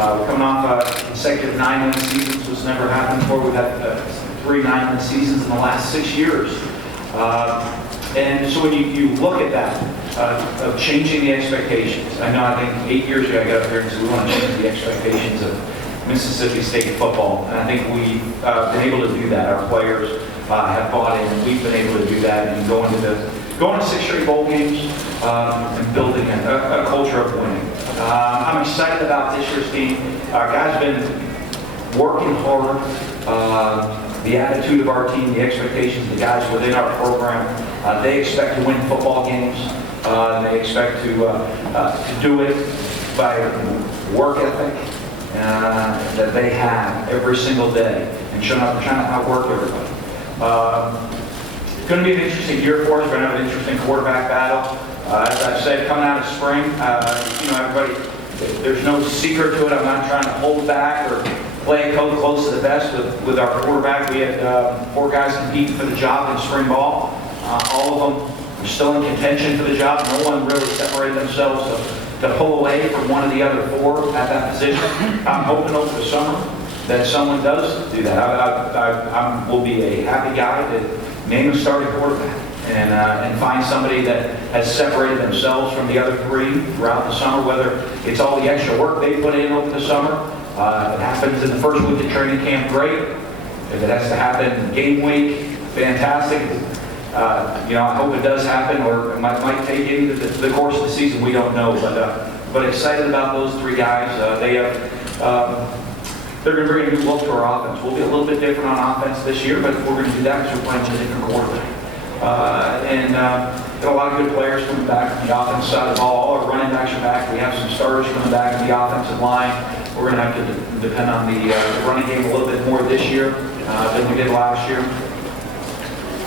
We're coming off consecutive 9-win seasons, which never happened before. We've had 3 9-win seasons in the last 6 years. And so when you look at that, of changing the expectations, I think 8 years ago I got up here and said we want to change the expectations of Mississippi State football. And I think we've been able to do that. Our players have bought in, and we've been able to do that and going to 6 straight bowl games and building a culture of winning. I'm excited about this year's team. Our guys have been working hard. The attitude of our team, the expectations of the guys within our program, they expect to win football games. They expect to do it by work ethic that they have every single day and trying to outwork everybody. It's going to be an interesting year for us. We're going to have an interesting quarterback battle. As I've said, coming out of spring, everybody, there's no secret to it. I'm not trying to hold back or play close to the vest with our quarterback. We had 4 guys competing for the job in spring ball. All of them are still in contention for the job. No one really separated themselves to pull away from one of the other 4 at that position. I'm hoping over the summer that someone does do that. I will be a happy guy to name a starting quarterback and find somebody that has separated themselves from the other 3 throughout the summer, whether it's all the extra work they put in over the summer. If it happens in the first week of training camp, great. If it has to happen game week, fantastic. I hope it does happen, or it might take into the course of the season. We don't know, but excited about those 3 guys. They're going to bring a new look to our offense. We'll be a little bit different on offense this year, but we're going to do that because we're playing with a different quarterback. Got a lot of good players coming back from the offense side of the ball. All our running backs are back. We have some starters coming back in the offensive line. We're going to have to depend on the running game a little bit more this year than we did last year.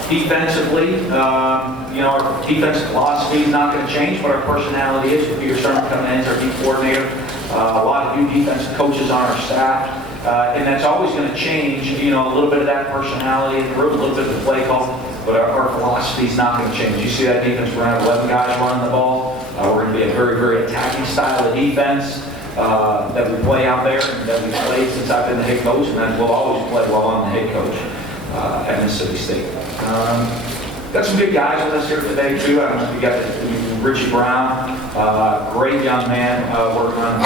Defensively, our defensive philosophy is not going to change, but our personality is. With Peter Sherman coming in as our D coordinator, a lot of new defensive coaches on our staff, and that's always going to change. A little bit of that personality in the room, a little bit of the play call, but our philosophy is not going to change. You see that defense, we're going to have 11 guys running the ball. We're going to be a very, very attacking style of defense that we play out there, and that we've played since I've been the head coach, and that we'll always play while I'm the head coach at Mississippi State. Got some good guys with us here today too. I don't know if you got Richie Brown, great young man, working on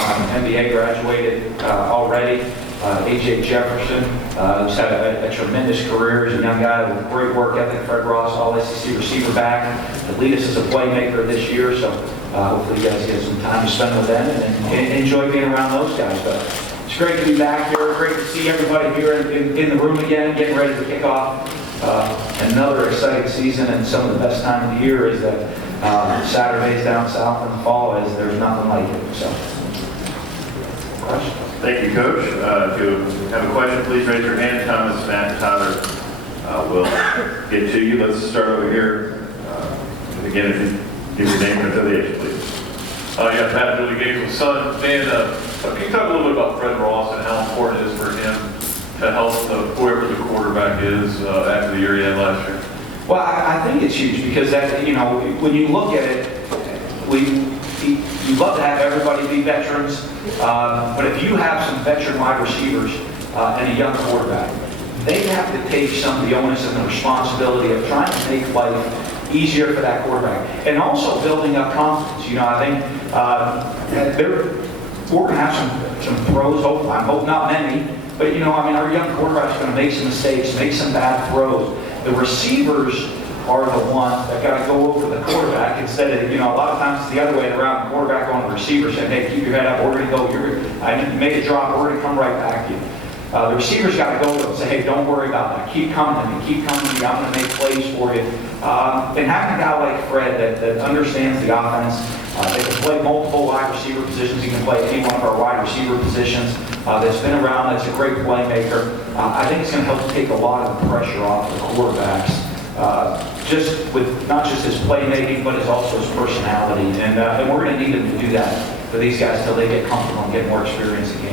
MBA, graduated already. A.J. Jefferson, who's had a tremendous career. He's a young guy with great work ethic. Fred Ross, all SEC receiver back, to lead us as a playmaker this year. So hopefully you guys get some time to spend with them and enjoy being around those guys. But it's great to be back here. Great to see everybody here in the room again, getting ready to kick off another exciting season. And some of the best time of the year is that Saturdays down south in the fall is there's nothing like it. So, questions? Thank you, Coach. If you have a question, please raise your hand. Thomas, Matt, and Tyler will get to you. Let's start over here. Again, if you give your name and affiliation, please. Pat Billy Gates' son. Dan, can you talk a little bit about Fred Ross and how important it is for him to help whoever the quarterback is after the year he had last year? Well, I think it's huge because when you look at it, you love to have everybody be veterans, but if you have some veteran wide receivers and a young quarterback, they have to take some of the onus and the responsibility of trying to make life easier for that quarterback, and also building up confidence. I think we're going to have some throws. I hope not many, but our young quarterback's going to make some mistakes, make some bad throws. The receivers are the ones that got to go over the quarterback instead of, a lot of times it's the other way around. The quarterback going to the receiver saying, hey, keep your head up, we're going to go, I need to make a drop, we're going to come right back to you. The receivers got to go to them and say, hey, don't worry about that. Keep coming to me, keep coming to me, I'm going to make plays for you. And having a guy like Fred that understands the offense, they can play multiple wide receiver positions, he can play any one of our wide receiver positions, that's been around, that's a great playmaker. I think it's going to help take a lot of pressure off the quarterbacks. Just with not just his playmaking, but also his personality. And we're going to need him to do that for these guys until they get comfortable and get more experience again.